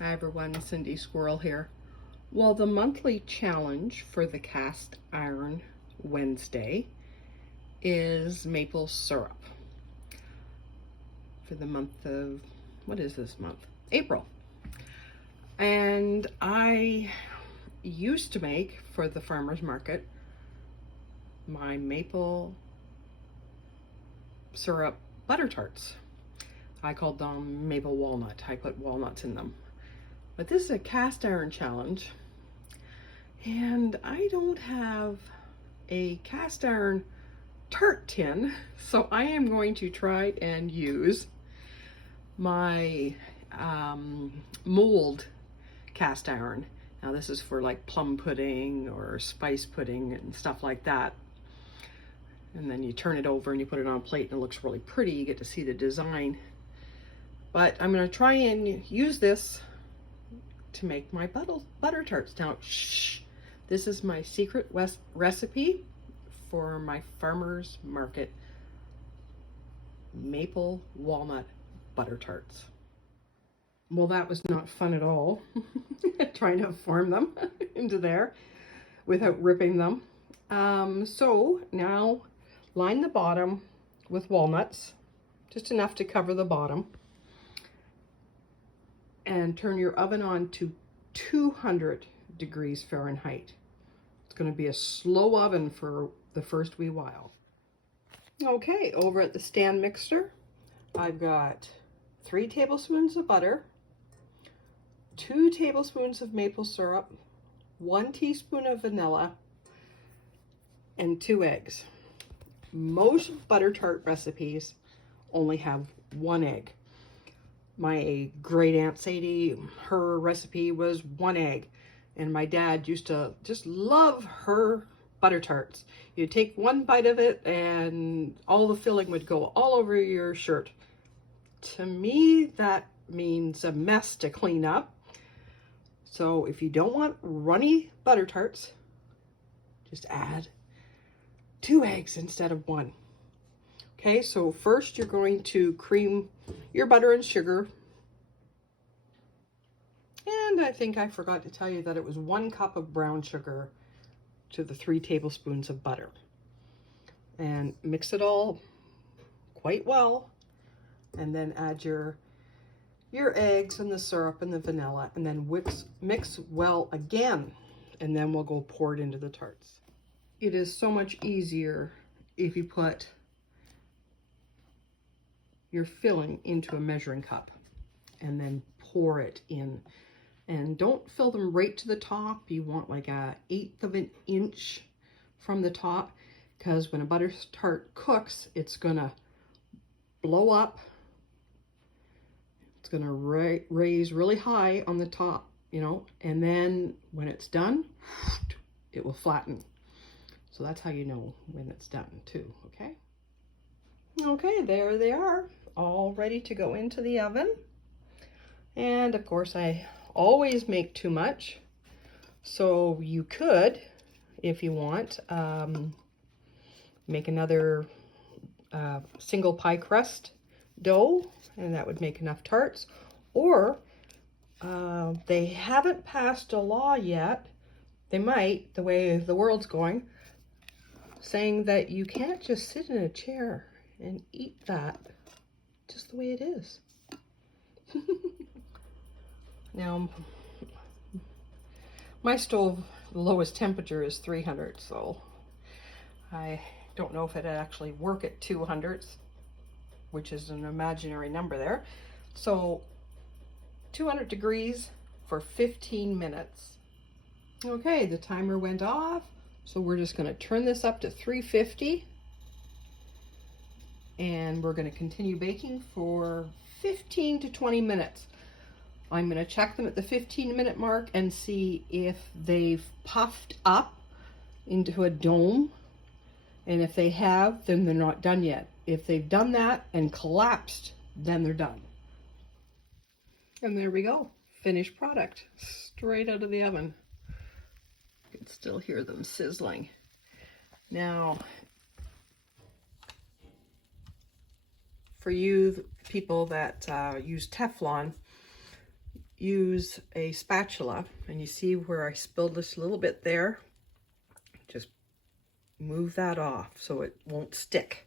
Hi everyone, Cindy Squirrel here. Well, the monthly challenge for the Cast Iron Wednesday is maple syrup for the month of, what is this month? April. And I used to make for the farmer's market my maple syrup butter tarts. I called them maple walnut. I put walnuts in them. But this is a cast iron challenge, and I don't have a cast iron tart tin, so I am going to try and use my mold cast iron. Now this is for like plum pudding or spice pudding and stuff like that. And then you turn it over and you put it on a plate and it looks really pretty. You get to see the design. But I'm going to try and use this to make my butter tarts. Now, shh, this is my secret recipe for my farmer's market maple walnut butter tarts. Well, that was not fun at all, trying to form them into there without ripping them. So now line the bottom with walnuts, just enough to cover the bottom. And turn your oven on to 200 degrees Fahrenheit. It's going to be a slow oven for the first wee while. Okay, over at the stand mixer, I've got 3 tablespoons of butter, 2 tablespoons of maple syrup, 1 teaspoon of vanilla, and 2 eggs. Most butter tart recipes only have 1 egg. My great aunt Sadie, her recipe was 1 egg, and my dad used to just love her butter tarts. You'd take 1 bite of it and all the filling would go all over your shirt. To me, that means a mess to clean up. So if you don't want runny butter tarts, just add 2 eggs instead of 1. Okay, so first you're going to cream your butter and sugar. And I think I forgot to tell you that it was 1 cup of brown sugar to the 3 tablespoons of butter. And mix it all quite well. And then add your eggs and the syrup and the vanilla, and then mix well again. And then we'll go pour it into the tarts. It is so much easier if you put your filling into a measuring cup and then pour it in. And don't fill them right to the top. You want like 1/8 of an inch from the top, because when a butter tart cooks, it's gonna blow up. It's gonna raise really high on the top, you know, and then when it's done, it will flatten. So that's how you know when it's done too, okay? Okay, there they are, all ready to go into the oven. And of course, I always make too much. So you could, if you want, make another single pie crust dough, and that would make enough tarts. Or they haven't passed a law yet. They might, the way the world's going, saying that you can't just sit in a chair and eat that just the way it is. Now, my stove, the lowest temperature is 300, so I don't know if it'd actually work at 200, which is an imaginary number there. So 200 degrees for 15 minutes. Okay, the timer went off, so we're just going to turn this up to 350. And we're going to continue baking for 15 to 20 minutes. I'm going to check them at the 15-minute mark and see if they've puffed up into a dome. And if they have, then they're not done yet. If they've done that and collapsed, then they're done. And there we go. Finished product. Straight out of the oven. You can still hear them sizzling. Now, for you people that use Teflon, use a spatula, and you see where I spilled this a little bit there, just move that off so it won't stick.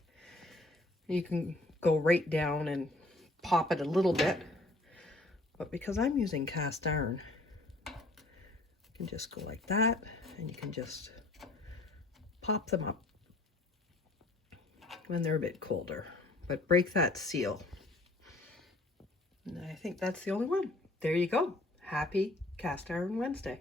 You can go right down and pop it a little bit, but because I'm using cast iron, you can just go like that, and you can just pop them up when they're a bit colder, but break that seal. And I think that's the only one. There you go. Happy Cast Iron Wednesday.